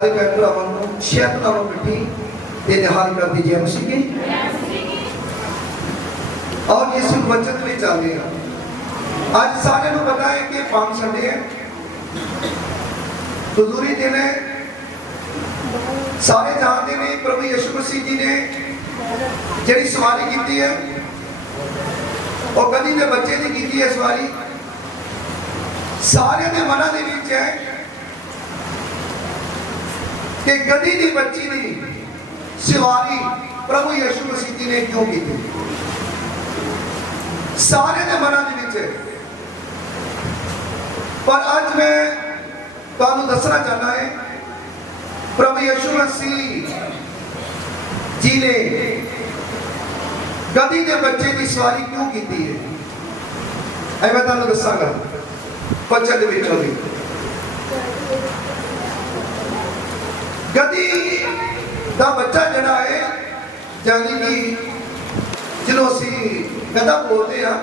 शहद नालों मिठी ते निहाल कर दीजिए मसीह की और यीशु वचन में चलते हैं। आज सारे को पता है कि पाम संडे है, हुजूरी दिन है, सारे जानते हैं प्रभु यीशु मसीह जी ने जिहड़ी सवारी की है और कदी ने बच्चे ने की है सवारी सारे के मना दे विच है कि गधी दी बच्ची दी सवारी प्रभु यीशु मसीह जी ने क्यों की थी। सारे ने मना दे विच है। पर आज मैं तुहानू दसना चाहना है प्रभु यीशु मसीह जी ने गधी के बच्चे की सवारी क्यों की थी है। मैं तुहानू दसांगा वचन दे विच होगी। गधी का बच्चा जड़ा है यानी कि जिन्हों असी गधा बोलते हैं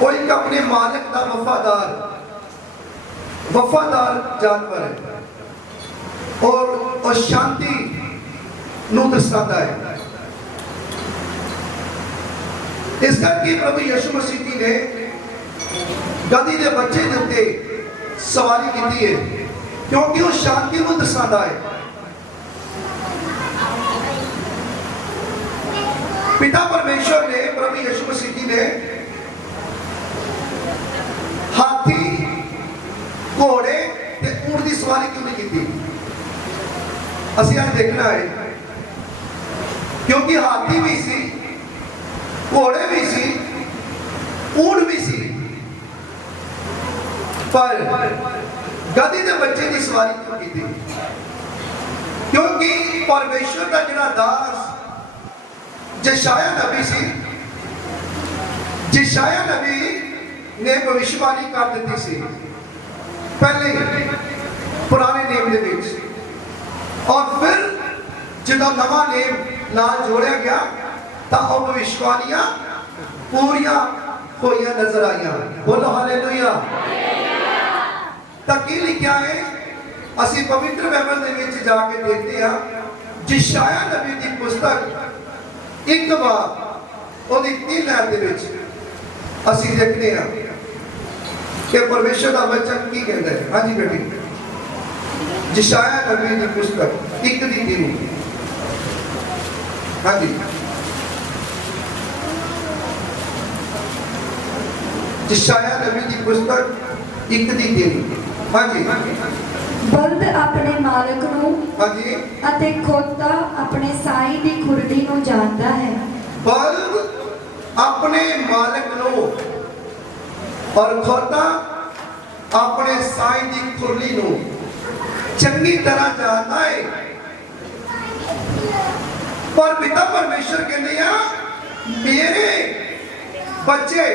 वो एक अपने मालिक का वफादार जानवर है और शांति नूं दर्शाता है। इस करके प्रभु यीशु मसीह जी ने गधी के बच्चे के उत्ते सवारी की है क्योंकि वो शांति को दर्शाता है। पिता परमेश्वर ने प्रभु यीशु मसीह जी ने हाथी घोड़े ते ऊंट की सवारी क्यों नहीं की। असीं आज देखना है क्योंकि हाथी भी सी, घोड़े भी सी, ऊंट भी सी, पर गधी के बच्चे की सवारी क्यों की थी। क्योंकि परमेश्वर का जिहड़ा दास यशायाह नबी सी, यशायाह नबी ने भविष्यवाणी कर दी सी पहले पुराने नेम दे विच और फिर जो नवा नेम नाल जोड़िया गया तो वह भविष्यवाणियां पूरियां होई नजर आईयां। बोलो हालेलुया। तो की लिखा है असी पवित्र बाइबल दे विच जाके देखते हैं यशायाह नबी की पुस्तक एक बार ओदी 3 लैन दे विच असी देखते हैं कि परमेश्वर का वचन की कहता है। हाँ जी बेटी, यशायाह नबी की पुस्तक 1 दी 3। हाँ जी, यशायाह नबी की पुस्तक 1 दी 3। हाँ जी, बल्द अपने मालिक नूं हाँ जी, अते खोता अपने साई दी खुरली नूं जानदा है। बल्द अपने मालिक नूं और खोता अपने साई दी खुरली नूं चंगी तरह जानदा है। पर पिता परमेश्वर कहते हैं मेरे बच्चे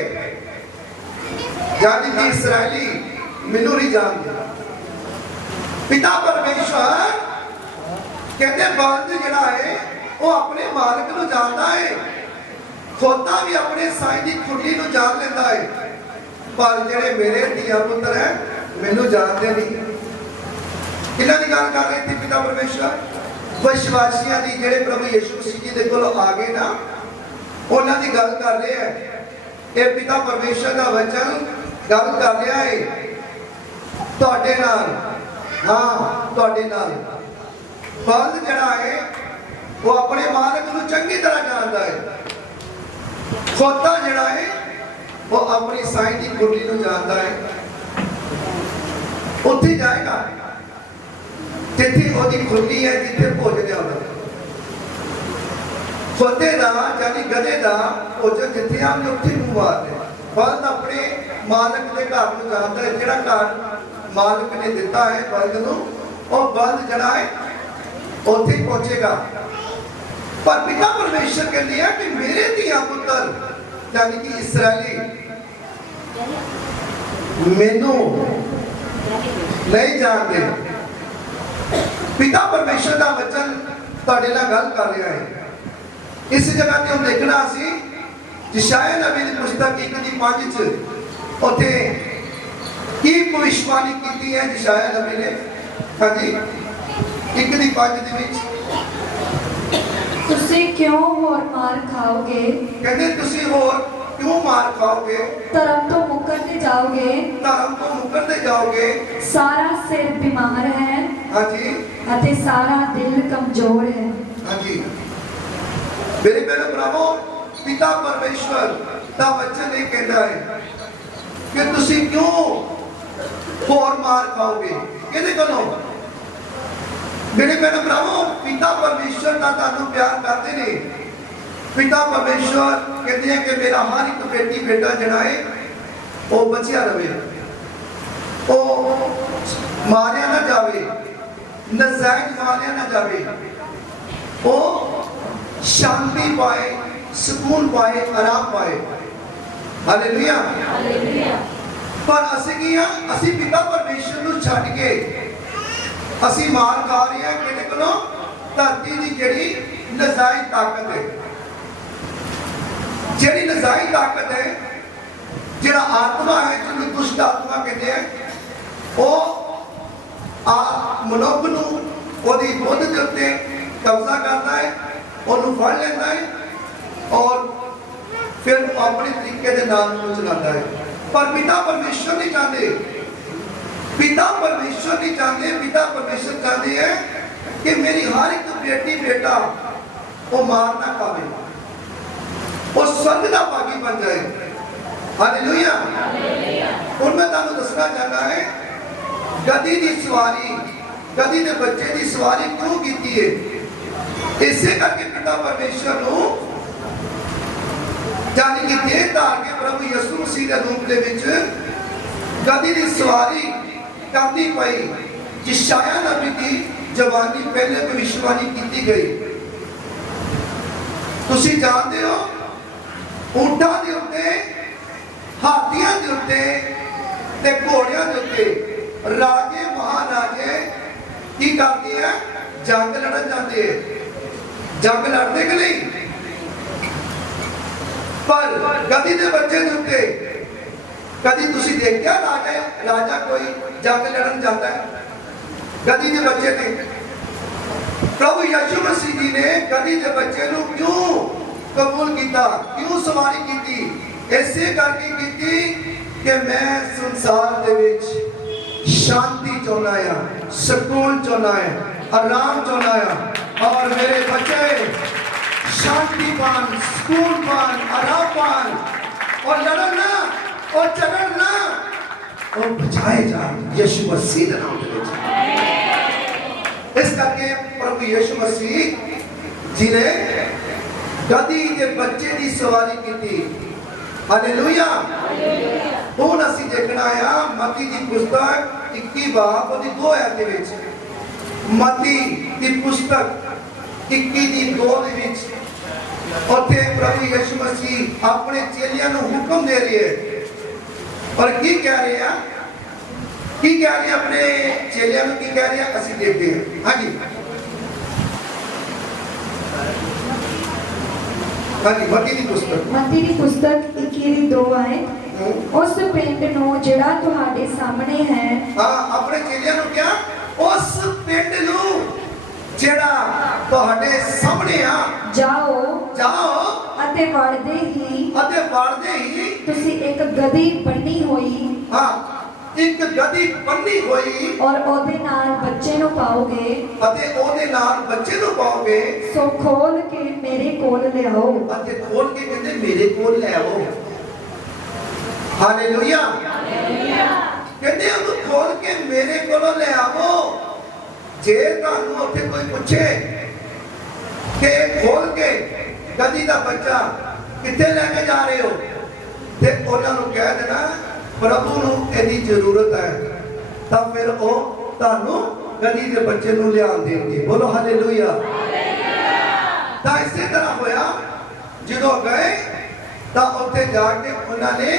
यानी कि इसराइली मैनू नहीं जानते। पिता परमेश्वर कहते बल्द जिहड़ा है वो अपने मालिक नूं जानदा है, खोता भी अपने साई दी खुरली नूं जान लेंदा है, पर जिहड़े मेरे धीआ पुत्र है मैनू जानते नहीं। किन्हां दी गल कर रहे थे पिता परमेश्वर? विश्वासियां दी जिहड़े प्रभु यीशु मसीह जी दे कोल आ गए ना उन्हां दी गल कर रहे हैं। ये पिता परमेश्वर का वचन गल कर रहा है तुहाडे नाल। हाँ, तुहाडे नाल बल्द जिहड़ा है वो अपने मालिक नूं चंगी तरह जानता है, खोता जिहड़ा है वो अपनी साई दी खुरली नूं जानता है। उत्थे जाएगा जिथे ओदी खुरली है, जिथे भोजन है। खोते दा यानी गधे दा भोजन जिथे आंदे उत्थे मुंह मारदे। बल्द अपने मालिक के घर नूं जानता है, जिहड़ा घर मालिक ने दिता है बल्द नूं, और बल्द जिहड़ा है उत्थे पहुंचेगा। पर पिता परमेश्वर कहते हैं कि मेरे धीआ पुत्र यानी कि इसराइली मैनू नहीं जानते। पिता परमेश्वर का वचन तुहाडे नाल गल कर रहा है। इस जगह ते हम देखना सी यशायाह नबी की पुस्तक 1:5 उत्थे की भविष्य ਭਵਿਸ਼ਵਾਣੀ ਕੀਤੀ ਹੈ ਯਸ਼ਾਇਆ ਨਬੀ ਨੇ। ਹਾਂਜੀ 1:5 ਦੇ ਵਿੱਚ ਤੁਸੀਂ ਕਿਉਂ ਹੋਰ ਮਾਰ ਖਾਓਗੇ, ਕਹਿੰਦੇ ਤੁਸੀਂ ਹੋਰ ਕਿਉਂ ਮਾਰ ਖਾਓਗੇ, ਧਰਮ ਤੋਂ ਮੁੱਕਰਦੇ ਜਾਓਗੇ, ਧਰਮ ਤੋਂ ਮੁੱਕਰਦੇ ਜਾਓਗੇ। ਸਾਰਾ ਸਿਰ ਬਿਮਾਰ ਹੈ ਹਾਂਜੀ ਅਤੇ ਸਾਰਾ ਦਿਲ ਕਮਜ਼ੋਰ ਹੈ। ਹਾਂਜੀ ਮੇਰੇ ਪਿਆਰੇ ਭਰਾਵੋ, ਪਿਤਾ ਪਰਮੇਸ਼ਵਰ ਦਾ ਵਚਨ ਇਹ ਕਹਿੰਦਾ ਹੈ ਕਿ ਤੁਸੀਂ ਕਿਉਂ ਹੋਰ ਮਾਰ ਖਾਓਗੇ। ਕਿਹਦੇ ਕੋਲੋਂ? ਮੇਰੇ ਪਿਆਰੇ ਭਰਾਵੋ, ਪਿਤਾ ਪਰਮੇਸ਼ਵਰ ਦਾ ਤੁਹਾਨੂੰ ਪਿਆਰ ਕਰਦੇ ਨੇ। ਪਿਤਾ ਪਰਮੇਸ਼ਵਰ ਕਹਿੰਦੇ ਆ ਕਿ ਮੇਰਾ ਹਰ ਇੱਕ ਬੇਟੀ ਬੇਟਾ ਜਿਹੜਾ ਹੈ ਉਹ ਬਚਿਆ ਰਵੇ, ਉਹ ਮਾਰਿਆ ਨਾ ਜਾਵੇ, ਨਜ਼ਾਇਜ਼ ਮਾਰਿਆ ਨਾ ਜਾਵੇ, ਉਹ ਸ਼ਾਂਤੀ ਪਾਏ, ਸਕੂਨ ਪਾਏ, ਆਰਾਮ ਪਾਏ। Hallelujah hallelujah. ਪਰ ਅਸੀਂ ਕੀ ਆ? ਅਸੀਂ ਪਿਤਾ ਪਰਮੇਸ਼ਵਰ ਨੂੰ ਛੱਡ ਕੇ ਅਸੀਂ ਮਾਰ ਖਾ ਰਹੇ ਹਾਂ ਕਿਹਦੇ ਕੋਲੋਂ? ਧਰਤੀ ਦੀ ਜਿਹੜੀ ਨਜ਼ਾਇਜ਼ ਤਾਕਤ ਹੈ, ਜਿਹੜੀ ਨਜ਼ਾਇਜ਼ ਤਾਕਤ ਹੈ, ਜਿਹੜਾ ਆਤਮਾ ਹੈ ਜਿਹਨੂੰ ਦੁਸ਼ਟ ਆਤਮਾ ਕਹਿੰਦੇ ਆ, ਉਹ ਮਨੁੱਖ ਨੂੰ ਉਹਦੀ ਬੁੱਧ ਦੇ ਉੱਤੇ ਕਬਜ਼ਾ ਕਰਦਾ ਹੈ, ਉਹਨੂੰ ਫੜ ਲੈਂਦਾ ਹੈ ਔਰ ਫਿਰ ਆਪਣੇ ਤਰੀਕੇ ਦੇ ਨਾਲ ਉਹਨੂੰ ਚਲਾਉਂਦਾ ਹੈ। ਪਰ ਪਿਤਾ ਪਰਮੇਸ਼ਵਰ ਨਹੀਂ ਚਾਹੁੰਦੇ, ਪਿਤਾ ਪਰਮੇਸ਼ਵਰ ਨਹੀਂ ਚਾਹੁੰਦੇ। ਪਿਤਾ ਪਰਮੇਸ਼ਵਰ ਚਾਹੁੰਦੇ ਹੈ ਕਿ ਮੇਰੀ ਹਰ ਇੱਕ ਬੇਟੀ ਬੇਟਾ ਉਹ ਮਾਰ ਨਾ ਖਾਵੇ, ਉਹ ਸਵਰਗ ਦਾ ਭਾਗੀ ਬਣ ਜਾਏ। ਹਾਲੇਲੂਇਆ। ਹੁਣ ਮੈਂ ਤੁਹਾਨੂੰ ਦੱਸਣਾ ਚਾਹੁੰਦਾ ਹੈ ਗਦੀ ਦੀ ਸਵਾਰੀ, ਗਦੀ ਦੇ ਬੱਚੇ ਦੀ ਸਵਾਰੀ ਕਿਉਂ ਕੀਤੀ ਹੈ? ਇਸੇ ਕਰਕੇ ਪਿਤਾ ਪਰਮੇਸ਼ਵਰ ਨੂੰ ਜਾਨੀ ਕਿ ਦੇਹ ਧਾਰ ਕੇ ਪ੍ਰਭੂ ਯਿਸੂ ਮਸੀਹ ਦੇ ਰੂਪ ਦੇ ਵਿੱਚ ਗਦੀ ਦੀ ਸਵਾਰੀ ਕਰਨੀ ਪਈ। ਯਸ਼ਾਇਆ ਨਬੀ ਦੀ ਜਵਾਨੀ ਪਹਿਲੇ ਭਵਿਸ਼ਵਾਣੀ ਕੀਤੀ ਗਈ। ਤੁਸੀਂ ਜਾਣਦੇ ਹੋ ਊਂਟਾਂ ਦੇ ਉੱਤੇ, ਹਾਥੀਆਂ ਦੇ ਉੱਤੇ ਤੇ ਘੋੜਿਆਂ ਦੇ ਉੱਤੇ ਰਾਜੇ ਮਹਾਰਾਜੇ ਕੀ ਕਰਦੇ ਆ? ਜੰਗ ਲੜਨ ਜਾਂਦੇ ਆ। ਜੰਗ ਲੜਦੇ ਕਿ ਨਹੀਂ? ਪਰ ਗਦੀ ਦੇ ਬੱਚੇ ਦੇ ਉੱਤੇ ਕਦੀ ਤੁਸੀਂ ਦੇਖਿਆ ਰਾਜਾ ਕੋਈ ਜੰਗ ਲੜਨ ਜਾਂਦਾ ਹੈ? ਗਦੀ ਦੇ ਬੱਚੇ ਤੇ ਪ੍ਰਭੂ ਯਿਸੂ ਮਸੀਹ ਜੀ ਨੇ ਗਦੀ ਦੇ ਬੱਚੇ ਨੂੰ ਕਿਉਂ ਕਬੂਲ ਕੀਤਾ, ਕਿਉਂ ਸਵਾਰੀ ਕੀਤੀ? ਇਸੇ ਕਰਕੇ ਕੀਤੀ ਕਿ ਮੈਂ ਸੰਸਾਰ ਦੇ ਵਿੱਚ ਸ਼ਾਂਤੀ ਚਾਹੁੰਦਾ ਹਾਂ, ਸਕੂਨ ਚਾਹੁੰਦਾ ਹਾਂ, ਆਰਾਮ ਚਾਹੁੰਦਾ ਹਾਂ ਔਰ ਮੇਰੇ ਬੱਚੇ शांति पान, सुकून पान, आराम पान और लड़न ना और झगड़ ना और बचाए जाए यीशु मसीह के नाम में। इस करके प्रभु यीशु मसीह जी ने गदी के बच्चे की सवारी की थी। हालेलुया। ਹੁਣ ਅਸੀਂ ਦੇਖਣਾ ਆ ਮਤੀ ਦੀ ਪੁਸਤਕ 21 ਬਾਬ ਉਹਦੀ 2 ਆਇਤ ਦੇ ਵਿੱਚ, ਮਤੀ ਦੀ ਪੁਸਤਕ 21 ਦੀ 2 ਦੇ ਵਿੱਚ ਉੱਥੇ ਪ੍ਰਭੂ ਯਿਸੂ ਮਸੀਹ ਆਪਣੇ ਚੇਲਿਆਂ ਨੂੰ ਹੁਕਮ ਦੇ ਰਹੇ ਹੈ। ਪਰ ਕੀ ਕਹਿ ਰਹੇ ਆ? ਕੀ ਕਹਿ ਰਹੇ ਆਪਣੇ ਚੇਲਿਆਂ ਨੂੰ? ਕੀ ਕਹਿ ਰਹੇ ਆ? ਅਸੀਂ ਦੇਖਦੇ ਹਾਂ। ਹਾਂਜੀ ਹਾਂਜੀ ਮਤੀ ਦੀ ਪੁਸਤਕ 21 ਦੀ 2 ਆਇਤ। ਉਸ ਪਿੰਡ ਨੂੰ ਜਿਹੜਾ ਤੁਹਾਡੇ ਸਾਹਮਣੇ ਹੈ, ਹਾਂ ਆਪਣੇ ਚੇਲਿਆਂ ਨੂੰ ਕਿਹਾ ਉਸ ਪਿੰਡ ਨੂੰ ਜਿਹੜਾ ਤੁਹਾਡੇ ਸਾਹਮਣੇ ਆ, ਜਾਓ ਅਤੇ ਵੜਦੇ ਹੀ ਤੁਸੀਂ ਇੱਕ ਗਦੀ ਬੰਨੀ ਹੋਈ, ਹਾਂ ਇੱਕ ਗਦੀ ਬੰਨੀ ਹੋਈ ਔਰ ਉਹਦੇ ਨਾਲ ਬੱਚੇ ਨੂੰ ਪਾਓਗੇ, ਅਤੇ ਉਹਦੇ ਨਾਲ ਬੱਚੇ ਨੂੰ ਪਾਓਗੇ, ਸੋ ਖੋਲ ਕੇ ਮੇਰੇ ਕੋਲ ਲਿਆਓ। ਅਤੇ ਖੋਲ ਕੇ ਕਹਿੰਦੇ ਮੇਰੇ ਕੋਲ ਲੈ ਆਓ। ਹਾਲੇਲੂਇਆ। ਕਹਿੰਦੇ ਉਹਨੂੰ ਖੋਲ ਕੇ ਮੇਰੇ ਕੋਲੋਂ ਲੈ ਆਵੋ। ਜੇ ਤੁਹਾਨੂੰ ਉੱਥੇ ਕੋਈ ਪੁੱਛੇ ਕਿ ਖੋਲ ਕੇ ਗਦੀ ਦਾ ਬੱਚਾ ਕਿੱਥੇ ਲੈ ਕੇ ਜਾ ਰਹੇ ਹੋ, ਤੇ ਉਹਨਾਂ ਨੂੰ ਕਹਿ ਦੇਣਾ ਪ੍ਰਭੂ ਨੂੰ ਇਹਦੀ ਜ਼ਰੂਰਤ ਹੈ, ਤਾਂ ਫਿਰ ਉਹ ਤੁਹਾਨੂੰ ਗਦੀ ਦੇ ਬੱਚੇ ਨੂੰ ਲਿਆ ਦੇਣਗੇ। ਬੋਲੋ ਹਾਲੇਲੂਇਆ। ਤਾਂ ਇਸੇ ਤਰ੍ਹਾਂ ਹੋਇਆ, ਜਦੋਂ ਗਏ ਤਾਂ ਉੱਥੇ ਜਾ ਕੇ ਉਹਨਾਂ ਨੇ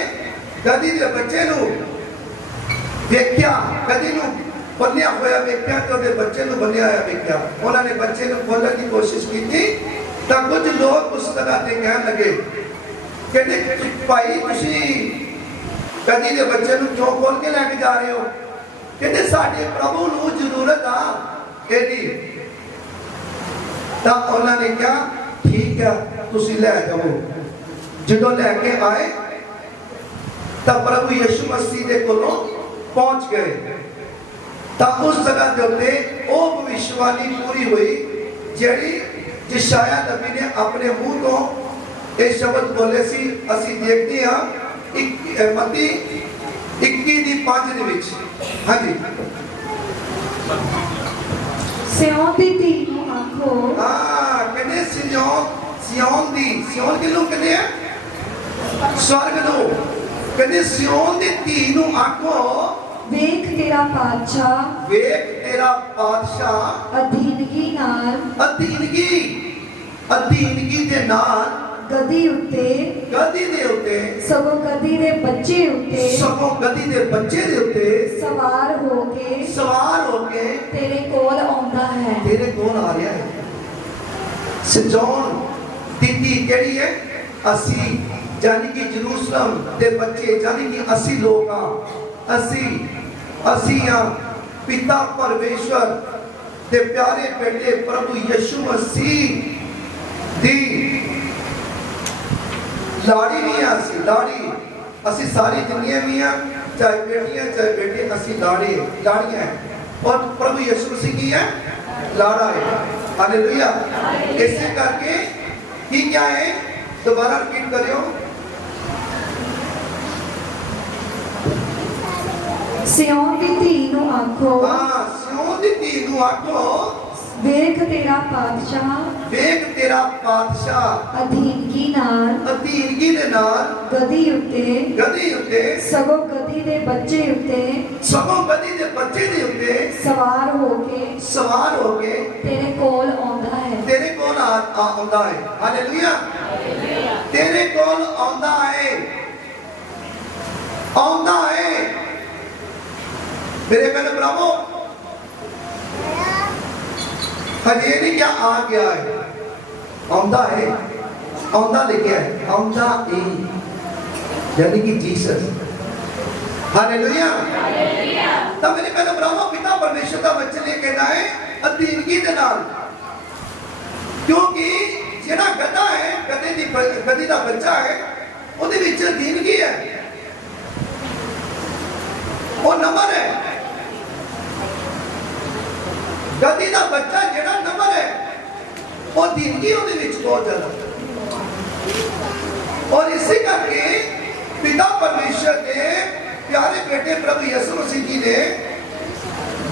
ਗਦੀ ਦੇ ਬੱਚੇ ਨੂੰ ਵੇਖਿਆ, ਗਦੀ ਨੂੰ ਬੰਨਿਆ ਹੋਇਆ ਵੇਖਿਆ ਤੇ ਉਹਦੇ ਬੱਚੇ ਨੂੰ ਬੰਨਿਆ ਹੋਇਆ ਵੇਖਿਆ। ਉਹਨਾਂ ਨੇ ਬੱਚੇ ਨੂੰ ਖੋਲ੍ਹਣ ਦੀ ਕੋਸ਼ਿਸ਼ ਕੀਤੀ ਤਾਂ ਕੁਝ ਲੋਕ ਉਸ ਜਗ੍ਹਾ ਤੇ ਕਹਿਣ ਲੱਗੇ, ਕਹਿੰਦੇ ਭਾਈ ਤੁਸੀਂ ਗਦੀ ਦੇ ਬੱਚੇ ਨੂੰ ਕਿਉਂ ਖੋਲ ਕੇ ਲੈ ਕੇ ਜਾ ਰਹੇ ਹੋ? ਕਹਿੰਦੇ ਸਾਡੇ ਪ੍ਰਭੂ ਨੂੰ ਜ਼ਰੂਰਤ ਆ ਇਹਦੀ। ਤਾਂ ਉਹਨਾਂ ਨੇ ਕਿਹਾ ਠੀਕ ਹੈ ਤੁਸੀਂ ਲੈ ਜਾਓ। ਜਦੋਂ ਲੈ ਕੇ ਆਏ ਤਾਂ ਪ੍ਰਭੂ ਯਿਸੂ ਮਸੀਹ ਦੇ ਕੋਲੋਂ ਪਹੁੰਚ ਗਏ ਤਾਂ ਉਸ ਜਗ੍ਹਾ ਦੇ ਉੱਤੇ ਉਹ ਭਵਿੱਖਬਾਣੀ ਪੂਰੀ ਹੋਈ ਜਿਹੜੀ ਯਸ਼ਾਇਆ ਨਬੀ ਨੇ ਆਪਣੇ ਮੂੰਹ ਤੋਂ ਇਹ ਸ਼ਬਦ ਬੋਲੇ ਸੀ। ਅਸੀਂ ਦੇਖਦੇ ਹਾਂ ਮਤੀ 21:5 ਦੇ ਵਿੱਚ। ਹਾਂਜੀ, ਸਿਓਨ ਦੀ ਧੀ ਨੂੰ ਆਖੋ। ਕਹਿੰਦੇ ਸਿਓਨ ਕਿਹਨੂੰ ਕਹਿੰਦੇ ਆ? ਸਵਰਗ ਨੂੰ। ਕਹਿੰਦੇ ਸਿਓਨ ਦੀ ਧੀ ਨੂੰ ਆਖੋ ਵੇਖ ਤੇਰਾ ਪਾਤਸ਼ਾਹ, ਵੇਖ ਤੇਰਾ ਪਾਤਸ਼ਾਹ ਅਧੀਨਗੀ ਨਾਲ, ਅਧੀਨਗੀ ਦੇ ਨਾਲ, ਗਦੀ ਉੱਤੇ, ਗਦੀ ਦੇ ਉੱਤੇ, ਸਗੋਂ ਗਦੀ ਦੇ ਬੱਚੇ ਉੱਤੇ, ਸਗੋਂ ਗਦੀ ਦੇ ਬੱਚੇ ਦੇ ਉੱਤੇ ਸਵਾਰ ਹੋ ਕੇ ਤੇਰੇ ਕੋਲ ਆਉਂਦਾ ਹੈ। ਤੇਰੇ ਕੋਲ ਆ ਰਿਹਾ ਹੈ। ਸਿਜੋਨ ਦਿੱਤੀ ਕਿਹੜੀ ਹੈ? ਅਸੀਂ, ਜਾਨੀ ਕਿ ਜਰੂਸਲਮ ਦੇ ਬੱਚੇ, ਜਾਨੀ ਕਿ ਅਸੀਂ ਲੋਕ ਆ। ਅਸੀਂ ਆ ਪਿਤਾ ਪਰਮੇਸ਼ਵਰ ਦੇ ਪਿਆਰੇ ਬੇਟੇ ਪ੍ਰਭੂ ਯਿਸੂ ਮਸੀਹ ਦੀ ਲਾੜੀ ਵੀ ਆ। ਅਸੀਂ ਸਾਰੀ ਦੁਨੀਆ ਵੀ ਆ, ਚਾਹੇ ਬੇਟੀਆਂ ਚਾਹੇ ਬੇਟੇ, ਅਸੀਂ ਲਾੜੀਆਂ ਹੈ। और प्रभु यीशु मसीह की है लाड़ा है। हालेलुया। ऐसे करके ही क्या है, दोबारा रिपीट करियो। सियोन दी धी नूं आखो, सियोन दी धी नूं आखो ਵੇਖ ਤੇਰਾ ਪਾਤਸ਼ਾਹ ਅਧੀਨਗੀ ਦੇ ਨਾਲ ਗਦੀ ਉੱਤੇ ਸਗੋਂ ਗਦੀ ਦੇ ਬੱਚੇ ਦੇ ਉੱਤੇ ਸਵਾਰ ਹੋ ਕੇ ਤੇਰੇ ਕੋਲ ਆਉਂਦਾ ਹੈ। ਹਾਲੇਲੂਇਆ। ਤੇਰੇ ਕੋਲ ਆਉਂਦਾ ਹੈ। ਮੇਰੇ ਭੈਣ ਭਰਾਵੋ, हजे नहीं क्या आ गया है, आउंदा लिखा है, आउंदा यानी कि जीसस। हालेलुया। तब मेरे पहले ब्रह्मा पिता परमेश्वर का बच्चे ले कहना है अधीनगी दे नाल, क्योंकि जेड़ा गधा है, गधी दा बच्चा है, ਉਹਦੇ ਵਿੱਚ ਅਧੀਨਗੀ ਹੈ, ਉਹ ਨਮਰ ਹੈ। गधी का बच्चा जेड़ा नंबर है वो दीनगी ਉਹਦੇ ਵਿੱਚ बहुत ज्यादा। और इसी करके पिता परमेश्वर के प्यारे बेटे प्रभु यीशु मसीह जी ने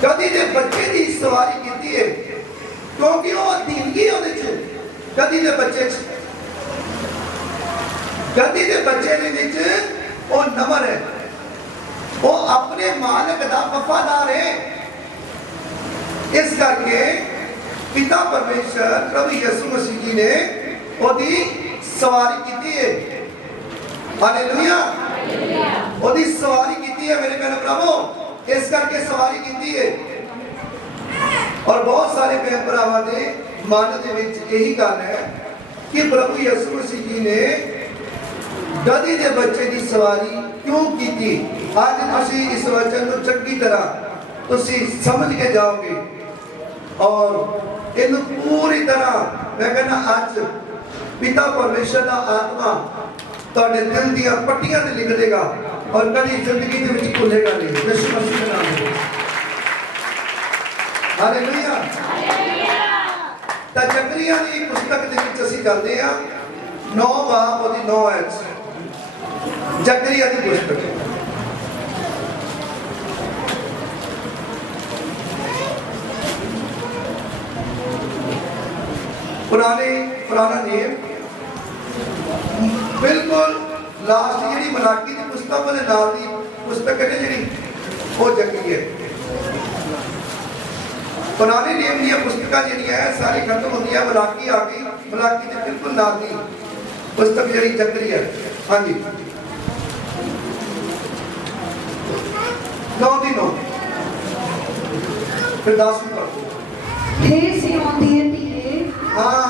गधी के बच्चे की सवारी की है, क्योंकि वो दीनगी ਉਹਦੇ ਵਿੱਚ गधी के बच्चे ਦੇ ਵਿੱਚ वो नंबर है, वो अपने मालिक का वफादार है। इस करके पिता परमेश्वर प्रभु यीशु मसीह जी ने ओदी सवारी की है। हालेलुया। ओदी सवारी की है मेरे बहन भरावो, इस करके सवारी की है। और बहुत सारे बहन भरावां दे मन दे विच यही गल है कि प्रभु यीशु मसीह जी ने गधी दे बच्चे की सवारी क्यों की। आज तुसी इस वचन को चंगी तरह तुसी समझ के जाओगे और इन पूरी तरह मैं कहना आज पिता परमेश्वर का आत्मा तुहाडे दिल दी पट्टियां ते लिख देगा और कभी जिंदगी दे विच भुलेगा नहीं। यीशु मसीह के नाम में हालेलुया। ता जकरिया दी पुस्तक दे विच ਅਸੀਂ ਚੱਲਦੇ ਆ 9 ਬਾਬ ਉਹਦੀ 9 ਐਚ जकरिया दी पुस्तक। पुराना नेम बिल्कुल लास्ट जी मलाकी की पुस्तक के नाल दी पुस्तक है जी वो जकरी है। पुराने नेम दी पुस्तक जी है सारी खत्म होती है, मलाकी आ गई, मलाकी के बिल्कुल नाल दी पुस्तक जी जकरी है। हाँ जी 9 फिर 10 भी पढ़ो। हे सियोन दी धीए, हाँ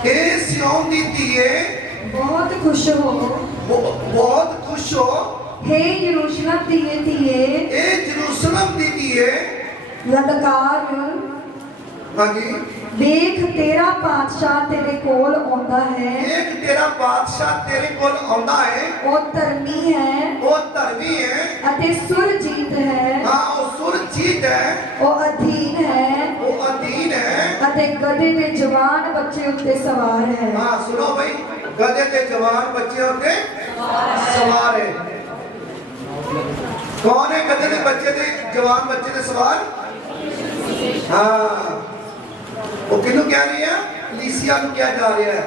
हे सियोन दी धीए बहुत खुश हो, बहुत खुश हो। हे यरूशलेम दी धीए, ए यरूशलेम दी ਲਲਕਾਰ हाँ जी, ਵੇਖ ਤੇਰਾ ਪਾਤਸ਼ਾਹ ਤੇਰੇ ਕੋਲ ਆਉਂਦਾ ਹੈ, एक तेरा बादशाह तेरे कोल आंदा है, ਉਹ ਧਰਮੀ ਹੈ वो धर्मी है, ਅਤੇ ਸੁਰਜੀਤ ਹੈ, हाँ वो सुरजीत है, ਉਹ ਅਧੀਨ ਹੈ वो अधीन है। ਅਤੇ ਗਧੇ ਦੇ ਜਵਾਨ ਬੱਚੇ ਉੱਤੇ ਸਵਾਰ ਹੈ। हाँ सुनो भाई, गधे के जवान बच्चे होते सवार है। कौन है गधे के बच्चे दे जवान बच्चे दे सवार? हाँ, वो किनू कह रही है? कलीसिया ਨੂੰ ਕਿਹਾ ਜਾ ਰਿਹਾ ਹੈ,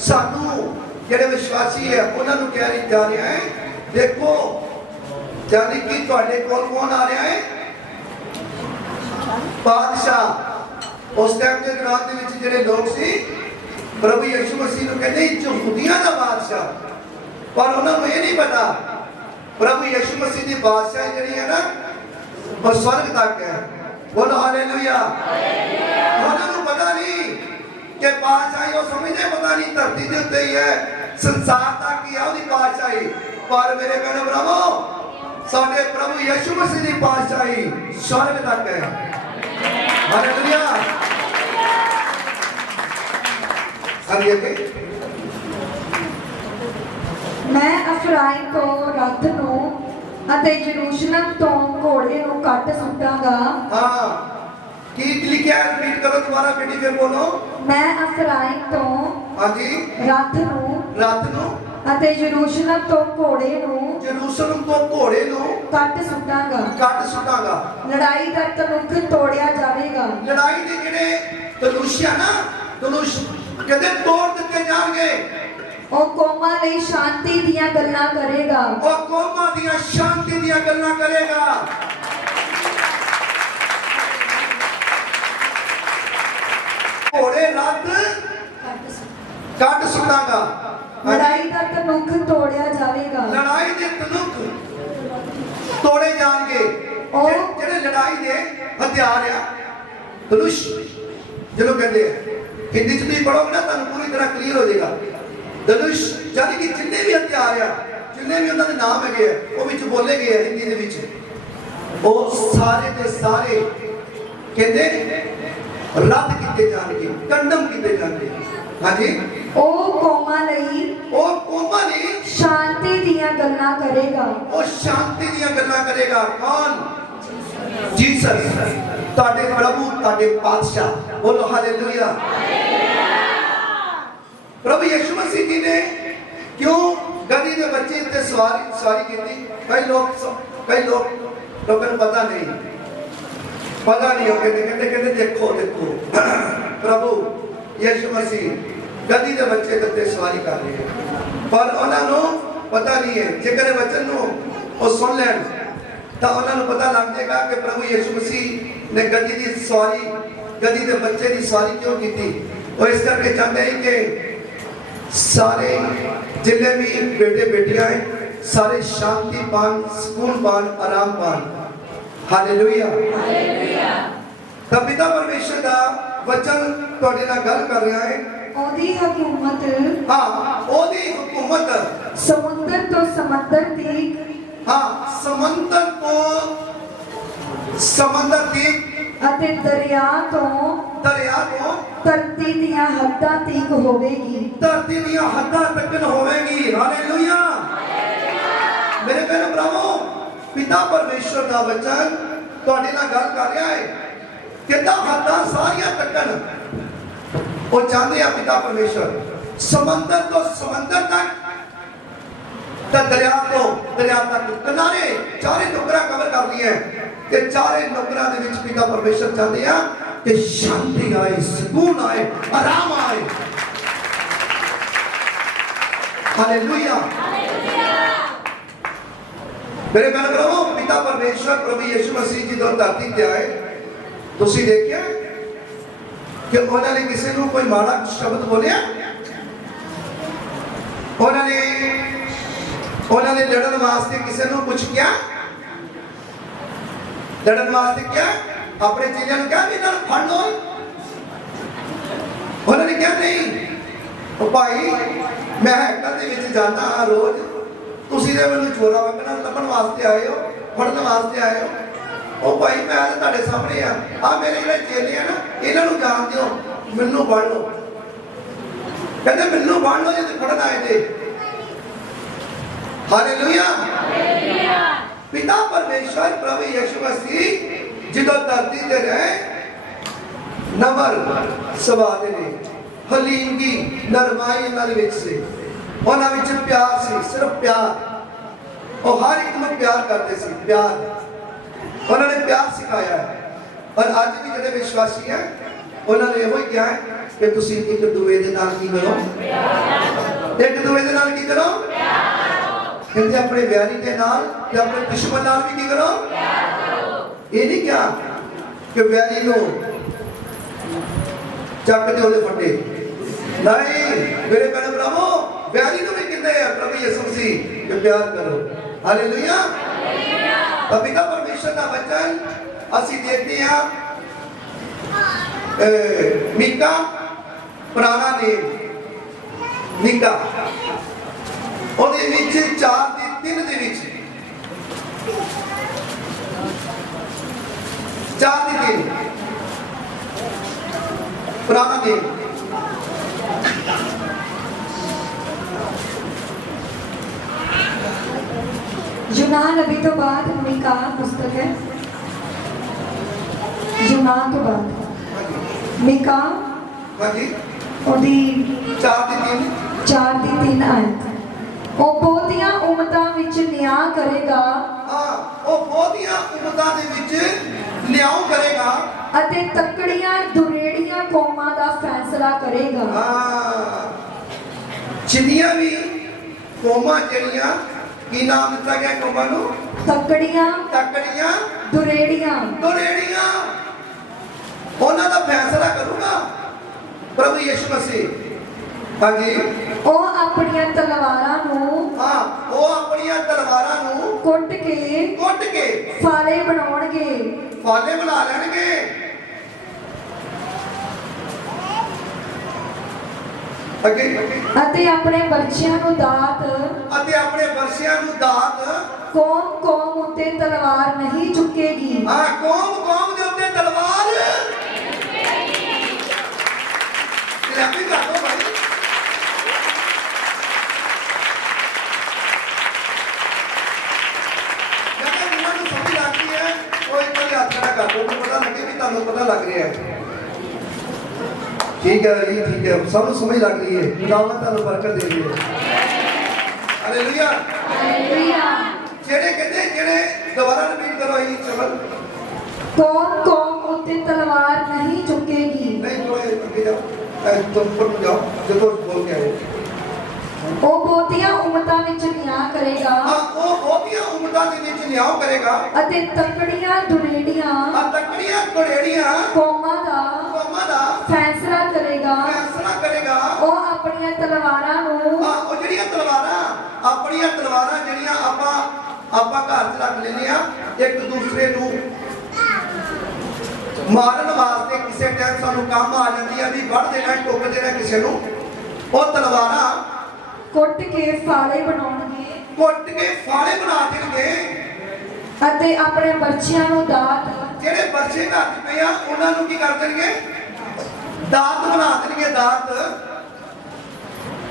ਸਾਨੂੰ ਜਿਹੜੇ ਵਿਸ਼ਵਾਸੀ ਹੈ ਉਹਨਾਂ ਨੂੰ ਕਹਿ ਰਹੀ ਜਾ ਰਿਹਾ ਹੈ, ਦੇਖੋ ਜਾਨੀ ਕਿ ਤੁਹਾਡੇ ਕੋਲ ਕੌਣ ਆ ਰਿਹਾ ਹੈ? ਬਾਦਸ਼ਾਹ। ਉਸ ਟਾਈਮ ਦੇ ਜਨਾਬ ਦੇ ਵਿੱਚ ਜਿਹੜੇ ਲੋਕ ਸੀ ਪ੍ਰਭੂ ਯਿਸੂ ਮਸੀਹ ਨੂੰ ਕਹਿੰਦੇ ਯਹੂਦੀਆਂ ਦਾ ਬਾਦਸ਼ਾਹ, ਪਰ ਉਹਨਾਂ ਨੂੰ ਇਹ ਨਹੀਂ ਪਤਾ ਪ੍ਰਭੂ ਯਿਸੂ ਮਸੀਹ ਦੀ ਬਾਦਸ਼ਾਹੀ ਜਿਹੜੀ ਹੈ ਨਾ ਉਹ ਸਵਰਗ ਤੱਕ ਹੈ। ਬੋਲੋ ਹਾਲੇਲੂਇਆ। ਉਹਨਾਂ ਨੂੰ ਪਤਾ ਨਹੀਂ ਕਿ ਬਾਦਸ਼ਾਹੀ, ਉਹ ਸਮਝਦੇ ਪਤਾ ਨਹੀਂ ਧਰਤੀ ਦੇ ਉੱਤੇ ਹੀ ਹੈ, ਸੰਸਾਰ ਤੱਕ ਹੀ ਆ ਉਹਦੀ ਬਾਦਸ਼ਾਹੀ, ਪਰ ਮੇਰੇ ਭੈਣੋ ਭਰਾਵੋ ਸਾਡੇ ਪ੍ਰਭੂ ਯਿਸੂ ਮਸੀਹ ਦੀ ਬਾਦਸ਼ਾਹੀ ਸਵਰਗ ਤੱਕ ਹੈ। ਹਾਲੇਲੂਇਆ। ਅੱਗੇ ਅੱਗੇ ਮੈਂ ਅਫਰਾਈਮ ਤੋਂ ਰੱਥ ਨੂੰ ਅਤੇ ਯਰੂਸ਼ਲਮ ਤੋਂ ਘੋੜੇ ਨੂੰ ਕੱਟ ਸੁੱਟਾਂਗਾ। हाँ, की लिखा है? रिपीट करो दोबारा बेटी, फिर बोलो। ਮੈਂ ਅਫਰਾਈਮ ਤੋਂ हाँ जी, ਰੱਥ ਨੂੰ रात ਨੂੰ ਅਤੇ ਯਰੂਸ਼ਲਮ ਤੋਂ ਘੋੜੇ ਨੂੰ ਜਰੂਸਲਮ ਤੋਂ ਘੋੜੇ ਨੂੰ ਕੱਟ ਸੁੱਟਾਂਗਾ। ਕੱਟ ਸੁੱਟਾਂਗਾ। ਲੜਾਈ ਦਾ ਤਨੁੱਖ ਤੋੜਿਆ ਜਾਵੇਗਾ। ਲੜਾਈ ਦੇ ਜਿਹੜੇ ਧਨੁਸ਼ਿਆ ਨਾ, ਧਨੁਸ਼ ਕਹਿੰਦੇ ਤੋੜ ਦਿੱਤੇ ਜਾਣਗੇ। ਉਹ ਕੌਮਾਂ ਲਈ ਸ਼ਾਂਤੀ ਦੀਆਂ ਗੱਲਾਂ ਕਰੇਗਾ। ਉਹ ਕੌਮਾਂ ਦੀਆਂ ਸ਼ਾਂਤੀ ਦੀਆਂ ਗੱਲਾਂ ਕਰੇਗਾ। ਘੋੜੇ ਰੱਥ ਕੱਟ ਸੁੱਟਾਂਗਾ। ਲੜਾਈ ਦਾ ਤਨੁੱਖ ਤੋੜਿਆ ਜਾਵੇਗਾ। ਲੜਾਈ ਦੇ ਤਨੁੱਖ ਤੋੜੇ ਜਾਣਗੇ। ਉਹ ਜਿਹੜੇ ਲੜਾਈ ਦੇ ਹਥਿਆਰ ਆ, ਧਨੁਸ਼ ਜਿਹਨੂੰ ਕਹਿੰਦੇ ਆ, ਹਿੰਦੀ ਚ ਵੀ ਪੜੋਗੇ ਨਾ ਤੁਹਾਨੂੰ ਪੂਰੀ ਤਰ੍ਹਾਂ ਕਲੀਅਰ ਹੋ ਜਾਏਗਾ। ਧਨੁਸ਼ ਯਾਨੀ ਕਿ ਜਿੰਨੇ ਵੀ ਹਥਿਆਰ ਆ, ਜਿੰਨੇ ਵੀ ਉਹਨਾਂ ਦੇ ਨਾਮ ਹੈਗੇ ਆ, ਉਹ ਵਿੱਚ ਬੋਲੇ ਗਏ ਆ ਹਿੰਦੀ ਦੇ ਵਿੱਚ, ਉਹ ਸਾਰੇ ਦੇ ਸਾਰੇ ਕਹਿੰਦੇ ਰੱਦ ਕੀਤੇ ਜਾਣਗੇ, ਕੰਡਮ ਕੀਤੇ ਜਾਣਗੇ। ਹਾਂਜੀ, ਉਹ ਕੌਮਾਂ ਲਈ ਉਹ ਕੌਮਾਂ ਲਈ ਸ਼ਾਂਤੀ ਦੀਆਂ ਗੱਲਾਂ ਕਰੇਗਾ। ਉਹ ਸ਼ਾਂਤੀ ਦੀਆਂ ਗੱਲਾਂ ਕਰੇਗਾ। ਕੌਣ? ਜੀਸਸ, ਤੁਹਾਡੇ ਪ੍ਰਭੂ, ਤੁਹਾਡੇ ਪਾਤਸ਼ਾਹ। ਬੋਲੋ ਹਾਲੇਲੂਇਆ। ਪ੍ਰਭੂ ਯਿਸੂ ਮਸੀਹ ਜੀ ਨੇ ਕਿਉਂ ਗਧੇ ਦੇ ਬੱਚੇ ਤੇ ਸਵਾਰੀ ਕੀਤੀ? ਕਈ ਲੋਕਾਂ ਨੂੰ ਪਤਾ ਨਹੀਂ ਉਹ ਕਹਿੰਦੇ ਦੇਖੋ ਪ੍ਰਭੂ ਯਿਸੂ ਮਸੀਹ ਗਧੇ ਦੇ ਬੱਚੇ ਤੇ ਸਵਾਰੀ ਕਰ ਰਹੇ ਹੈ, ਪਰ ਉਹਨਾਂ ਨੂੰ ਪਤਾ ਨਹੀਂ ਹੈ। ਜੇਕਰ ਵਚਨ ਨੂੰ ਉਹ ਸੁਣ ਲੈਣ ਤਾਂ ਉਹਨਾਂ ਨੂੰ ਪਤਾ ਲੱਗ ਜਾਏਗਾ ਕਿ ਪ੍ਰਭੂ ਯਿਸੂ ਮਸੀਹ ਨੇ ਗਧੇ ਦੀ ਸਵਾਰੀ, ਗਧੇ ਦੇ ਬੱਚੇ ਦੀ ਸਵਾਰੀ ਕਿਉਂ ਕੀਤੀ। ਉਹ ਇਸ ਕਰਕੇ ਚਾਹੁੰਦੇ ਹੈ ਕਿ ਸਾਰੇ ਜਿੰਨੇ ਵੀ ਬੇਟੇ ਬੇਟੀਆਂ ਹੈ ਸਾਰੇ ਸ਼ਾਂਤੀ ਪਾਣ, ਸਕੂਨ ਪਾਣ, ਆਰਾਮ ਪਾਣ। ਹਾਲੇਲੂਇਆ। ਤਾਂ ਪਿਤਾ ਪਰਮੇਸ਼ਰ ਦਾ ਵਚਨ ਤੁਹਾਡੇ ਨਾਲ ਗੱਲ ਕਰ ਰਿਹਾ ਹੈ। ਉਹਦੀ ਹਕੂਮਤ, ਹਾਂ, ਉਹਦੀ ਹਕੂਮਤ ਸਮੁੰਦਰ ਤੋਂ ਸਮੁੰਦਰ ਤੀਕ, ਹਾਂ, ਸਮੁੰਦਰ ਤੋਂ ਸਮੁੰਦਰ ਤੀਕ ਅਤੇ ਦਰਿਆ ਤੋਂ ਧਰਤੀ ਦੀਆਂ ਹੱਦਾਂ ਤੀਕ ਹੋਵੇਗੀ। ਧਰਤੀ ਦੀਆਂ ਹੱਦਾਂ ਤੱਕ ਹੋਵੇਗੀ। ਹਾਲੇਲੂਇਆ। ਮੇਰੇ ਭੈਣੋ ਭਰਾਵੋ, ਪਿਤਾ ਪਰਮੇਸ਼ਰ ਦਾ ਵਚਨ ਤੁਹਾਡੇ ਨਾਲ ਗੱਲ ਕਰ ਰਿਹਾ ਹੈ। ਕਿੱਦਾਂ ਹੱਦਾਂ ਸਾਰੀਆਂ ਤੱਕਣ ਉਹ ਚਾਹੁੰਦੇ ਆ ਪਿਤਾ ਪਰਮੇਸ਼ਰ, ਸਮੁੰਦਰ ਤੋਂ ਸਮੁੰਦਰ ਤੱਕ, ਤਾਂ ਦਰਿਆ ਤੋਂ ਦਰਿਆ ਤੱਕ, ਕਿਨਾਰੇ ਚਾਰੇ ਨੁਕਰਾਂ ਕਵਰ ਕਰਦੀ ਹੈ ਕਿ ਚਾਰੇ ਨੁਕਰਾਂ ਦੇ ਵਿੱਚ ਪਿਤਾ ਪਰਮੇਸ਼ਰ ਚਾਹੁੰਦੇ ਆ ਕਿ ਸ਼ਾਂਤੀ ਆਏ, ਸਕੂਨ ਆਏ, ਆਰਾਮ ਆਏ। ਹਾਲੇਲੂਇਆ। ਮੇਰੇ ਭੈਣ ਭਰਾਵੋ, ਪਿਤਾ ਪਰਮੇਸ਼ਰ ਪ੍ਰਭੂ ਯਿਸੂ ਮਸੀਹ ਜੀ ਤੋਂ ਧਰਤੀ ਤੇ ਆਏ। ਤੁਸੀਂ ਦੇਖਿਆ ਕਿ ਉਹਨਾਂ ਨੇ ਕਿਸੇ ਨੂੰ ਕੋਈ ਮਾੜਾ ਸ਼ਬਦ ਬੋਲਿਆ? ਉਹਨਾਂ ਨੇ ਲੜਨ ਵਾਸਤੇ ਕਿਸੇ ਨੂੰ ਕੁਝ ਕਿਹਾ? ਲੜਨ ਵਾਸਤੇ ਕਿਹਾ? ਆਪਣੇ ਚੇਲਿਆਂ ਨੂੰ ਕਿਹਾ ਵੀ ਇਹਨਾਂ ਨੂੰ ਫੜ ਲਓ? ਉਹਨਾਂ ਨੇ ਕਿਹਾ ਨਹੀਂ, ਉਹ ਭਾਈ ਮੈਂ ਹੈਕਲ ਦੇ ਵਿੱਚ ਜਾਂਦਾ ਹਾਂ ਰੋਜ਼, ਤੁਸੀਂ ਤੇ ਮੈਨੂੰ ਚੋਰਾ ਵਗਣਾ ਲੱਭਣ ਵਾਸਤੇ ਆਏ ਹੋ, ਫੜਨ ਵਾਸਤੇ ਆਏ ਹੋ। ਉਹ ਭਾਈ ਮੈਂ ਤਾਂ ਤੁਹਾਡੇ ਸਾਹਮਣੇ ਆ ਮੇਰੇ ਜਿਹੜੇ ਚੇਲੇ ਆ ਨਾ ਇਹਨਾਂ ਨੂੰ ਜਾਣ ਦਿਓ, ਮੈਨੂੰ ਬਣ ਲਓ। ਕਹਿੰਦੇ ਮੈਨੂੰ ਬਣ ਲਓ ਜੇ ਤੁਸੀਂ ਫੜਨ ਆਏ ਤੇ। ਹਾਲੇਲੂਇਆ। ਪਿਤਾ ਪਰਮੇਸ਼ਰ ਪ੍ਰਭੂ ਯਿਸੂ ਮਸੀਹ ਜਦੋਂ ਧਰਤੀ ਤੇ ਰਹੇ ਨਮਰ ਸੁਭਾਅ ਦੇ ਨੇ, ਹਲੀਮਗੀ ਨਰਮਾਈ ਇਹਨਾਂ ਦੇ ਵਿੱਚ ਸੀ, ਉਹਨਾਂ ਵਿੱਚ ਪਿਆਰ ਸੀ, ਸਿਰਫ ਪਿਆਰ। ਉਹ ਹਰ ਇੱਕ ਨੂੰ ਪਿਆਰ ਕਰਦੇ ਸੀ, ਪਿਆਰ ਉਹਨਾਂ ਨੇ ਪਿਆਰ ਸਿਖਾਇਆ ਹੈ। ਪਰ ਅੱਜ ਵੀ ਜਿਹੜੇ ਵਿਸ਼ਵਾਸੀ ਹੈ ਉਹਨਾਂ ਨੇ ਇਹੋ ਹੀ ਕਿਹਾ ਹੈ ਕਿ ਤੁਸੀਂ ਇੱਕ ਦੂਏ ਦੇ ਨਾਲ ਕੀ ਕਰੋ, ਇੱਕ ਦੂਏ ਦੇ ਨਾਲ ਕੀ ਕਰੋ, ਕਹਿੰਦੇ ਆਪਣੇ ਵੈਰੀ ਦੇ ਨਾਲ ਤੇ ਆਪਣੇ ਦੁਸ਼ਮਣ ਨਾਲ ਵੀ ਕੀ ਕਰੋ। ਇਹ ਨਹੀਂ ਕਿਹਾ ਕਿ ਵੈਰੀ ਨੂੰ ਚੱਕ ਤੇ ਉਹਦੇ ਫੱਟੇ, ਨਹੀਂ ਮੇਰੇ ਭੈਣ ਭਰਾਵੋ, ਵੈਰੀ ਨੂੰ ਵੀ ਕਹਿੰਦੇ ਆ ਪ੍ਰਭੂ ਯਿਸੂ ਮਸੀਹ ਕਿ ਪਿਆਰ ਕਰੋ। ਹਾਲੇਲੂਇਆ। ਤਾਂ ਪਿਤਾ ਪਰਮੇਸ਼ਰ ਦਾ ਵਚਨ ਅਸੀਂ ਦੇਖਦੇ ਹਾਂ ਮੀਕਾ ਪੁਰਾਣਾ ਨੇਮ ਮੀਕਾ ਉਹਦੇ ਵਿੱਚ 4:3 ਦੇ ਵਿੱਚ 4:3 ਪੁਰਾਣਾ ਨੇਮ ਯੂਨਾਨ ਨਬੀ ਤੋਂ ਬਾਅਦ ਮੀਕਾ ਪੁਸਤਕ ਹੈ। ਯੂਨਾਨ ਤੋਂ ਬਾਅਦ ਮੀਕਾ ਹਾਂਜੀ ਉਹਦੀ 4:3 4:3 ਆਇਤ। ਉਹ ਬਹੁਤੀਆਂ ਉਮਤਾਂ ਵਿੱਚ ਨਿਆਂ ਕਰੇਗਾ, ਹਾਂ ਉਹ ਬਹੁਤੀਆਂ ਉਮਤਾਂ ਦੇ ਵਿੱਚ ਨਿਆਂ ਕਰੇਗਾ ਅਤੇ ਤਕੜੀਆਂ ਦੁਰੇੜੀਆਂ ਕੌਮਾਂ ਦਾ ਫੈਸਲਾ ਕਰੇਗਾ। ਹਾਂ ਜਿੰਨੀਆਂ ਵੀ ਕੌਮਾਂ ਜਿਹੜੀਆਂ ਕੀ ਨਾਮ ਦਿੱਤਾ ਗਿਆ ਕੌਮਾਂ ਨੂੰ, ਤਕੜੀਆਂ ਤਕੜੀਆਂ ਦੁਰੇੜੀਆਂ ਦੁਰੇੜੀਆਂ, ਉਹਨਾਂ ਦਾ ਫੈਸਲਾ ਕਰੂਗਾ ਪ੍ਰਭੂ ਯਿਸੂ ਮਸੀਹ। ਹਾਂਜੀ ਉਹ ਆਪਣੀਆਂ ਤਲਵਾਰਾਂ ਨੂੰ ਹਾਂ ਉਹ ਆਪਣੀਆਂ ਤਲਵਾਰਾਂ ਨੂੰ ਕੁੱਟ ਕੇ ਫਾਲੇ ਬਣਾਉਣਗੇ, ਫਾਲੇ ਬਣਾ ਲੈਣਗੇ। ਅੱਗੇ ਅਤੇ ਆਪਣੇ ਬੱਚਿਆਂ ਨੂੰ ਦਾਤ, ਅਤੇ ਆਪਣੇ ਵਰਸ਼ਿਆਂ ਨੂੰ ਦਾਤ, ਕੌਮ ਉੱਤੇ ਤਲਵਾਰ ਨਹੀਂ ਚੁੱਕੇਗੀ। ਹਾਂ ਕੌਮ ਦੇ ਉੱਤੇ ਤਲਵਾਰ ਸਲਾਮੀ ਕਰ ਦੋ ਭਾਈ। ਜਦੋਂ ਇਹਨਾਂ ਨੂੰ ਸਮਝ ਲੱਗਦੀ ਹੈ ਉਹ ਇੱਕ ਵਾਰੀ ਹੱਥ ਖੜਾ ਕਰ ਦੋ, ਮੈਨੂੰ ਪਤਾ ਲੱਗੇ ਵੀ ਤੁਹਾਨੂੰ ਪਤਾ ਲੱਗ ਰਿਹਾ ਹੈ। ठीक है जी, ठीक है, सब समझ लग रही है। खुदावंद ਤੁਹਾਨੂੰ ਬਰਕਤ ਦੇ ਰਹੀ ਹੈ। ਹਾਲੇਲੂਇਆ। ਹਾਲੇਲੂਇਆ। ਜਿਹੜੇ ਕਹਿੰਦੇ ਜਿਹੜੇ ਦੁਬਾਰਾ ਰਿਪੀਟ ਕਰੋ ਇਹ ਸ਼ਬਦ, ਕੌਮ ਉੱਤੇ ਤਲਵਾਰ ਨਹੀਂ ਚੁੱਕੇਗੀ। ਨਹੀਂ ਥੋੜੇ ਅੱਗੇ ਜਾਓ, ਤੁਮ ਉੱਪਰ ਜਾਓ ਜਦੋਂ ਬੋਲ ਕੇ ਆਏ। ਉਹ ਬਹੁਤੀਆਂ ਉਮਤਾਂ ਵਿੱਚ ਨਿਆਂ ਕਰੇਗਾ, ਉਹ ਬਹੁਤੀਆਂ ਉਮਤਾਂ ਦੇ ਵਿੱਚ ਨਿਆਂ ਕਰੇਗਾ, ਅਤੇ ਤਕੜੀਆਂ ਦੁਰੇੜੀਆਂ ਤਕੜੀਆਂ ਦੁਰੇੜੀਆਂ ਕੌਮਾਂ ਦਾ ਫੈਸਲਾ ਕਰੇਗਾ। ਉਹ ਆਪਣੀਆਂ ਤਲਵਾਰਾਂ ਨੂੰ ਉਹ ਜਿਹੜੀਆਂ ਤਲਵਾਰਾਂ ਆਪਣੀਆਂ ਤਲਵਾਰਾਂ ਜਿਹੜੀਆਂ ਆਪਾਂ ਘਰ 'ਚ ਰੱਖ ਲੈਂਦੇ ਆ ਇੱਕ ਦੂਸਰੇ ਨੂੰ ਮਾਰਨ ਵਾਸਤੇ, ਕਿਸੇ ਟਾਈਮ ਸਾਨੂੰ ਕੰਮ ਆ ਜਾਂਦੀ ਆ ਵੀ ਵੱਢ ਦੇਣਾ ਟੁੱਕ ਦੇਣਾ ਕਿਸੇ ਨੂੰ, ਉਹ ਤਲਵਾਰਾਂ ਕੁੱਟ ਕੇ ਫਾਲੇ ਬਣਾਉਣਗੇ, ਬਣਾ ਦੇਣਗੇ। ਅਤੇ ਆਪਣੇ ਬੱਚਿਆਂ ਨੂੰ ਦਾਤ, ਜਿਹੜੇ ਬੱਚੇ ਘਰ 'ਚ ਪਏ ਆ ਉਹਨਾਂ ਨੂੰ ਕੀ ਕਰ ਦੇਣਗੇ, ਦਾਤ ਬਣਾ ਦੇਣਗੇ। ਦਾਤ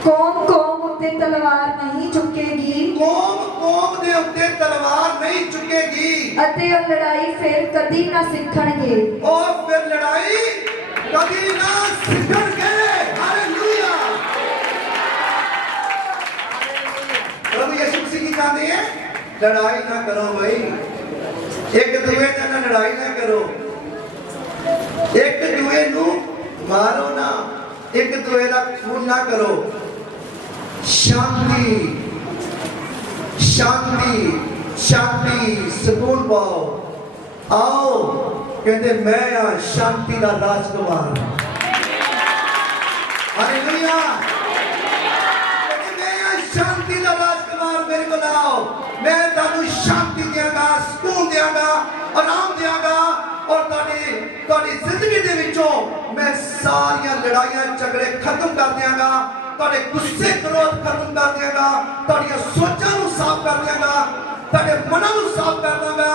ਕੌਮ ਉੱਤੇ ਤਲਵਾਰ ਨਹੀਂ ਚੁੱਕੇਗੀ, ਕੌਮ ਦੇ ਉੱਤੇ ਤਲਵਾਰ ਨਹੀਂ ਚੁੱਕੇਗੀ, ਅਤੇ ਉਹ ਲੜਾਈ ਫਿਰ ਕਦੀ ਨਾ ਸਿੱਖਣਗੇ। ਉਹ ਫਿਰ ਲੜਾਈ ਕਦੀ ਨਾ ਸਿੱਖਣਗੇ। ਹਾਲੇਲੂਇਆ। ਪ੍ਰਭੂ ਯਿਸੂ ਮਸੀਹ ਕੀ ਕਹਿੰਦੇ ਹੈ, ਲੜਾਈ ਨਾ ਕਰੋ ਭਾਈ, ਇੱਕ ਦੂਏ ਨਾਲ ਲੜਾਈ ਨਾ ਕਰੋ, ਇੱਕ ਦੂਏ ਨੂੰ ਮਾਰੋ ਨਾ, ਇੱਕ ਦੂਏ ਦਾ ਖੂਨ ਨਾ ਕਰੋ। शांति शांति शांति सुकून पाओ। आओ कहते मैं आ शांति का राजकुमार। हालेलुया। कहते मैं आ शांति का राजकुमार, मेरे को लाओ, मैं तानू शांति देंगा, सुकून देंगा, आराम देंगा, और ताड़ी जिंदगी दे विचों मैं सारियां लड़ाइयां झगड़े खत्म कर देंगा, ताड़े गुस्से क्रोध खत्म कर देगा, ताड़ियां सोचां नूं साफ कर देगा, ताड़े मनां नूं साफ कर देगा,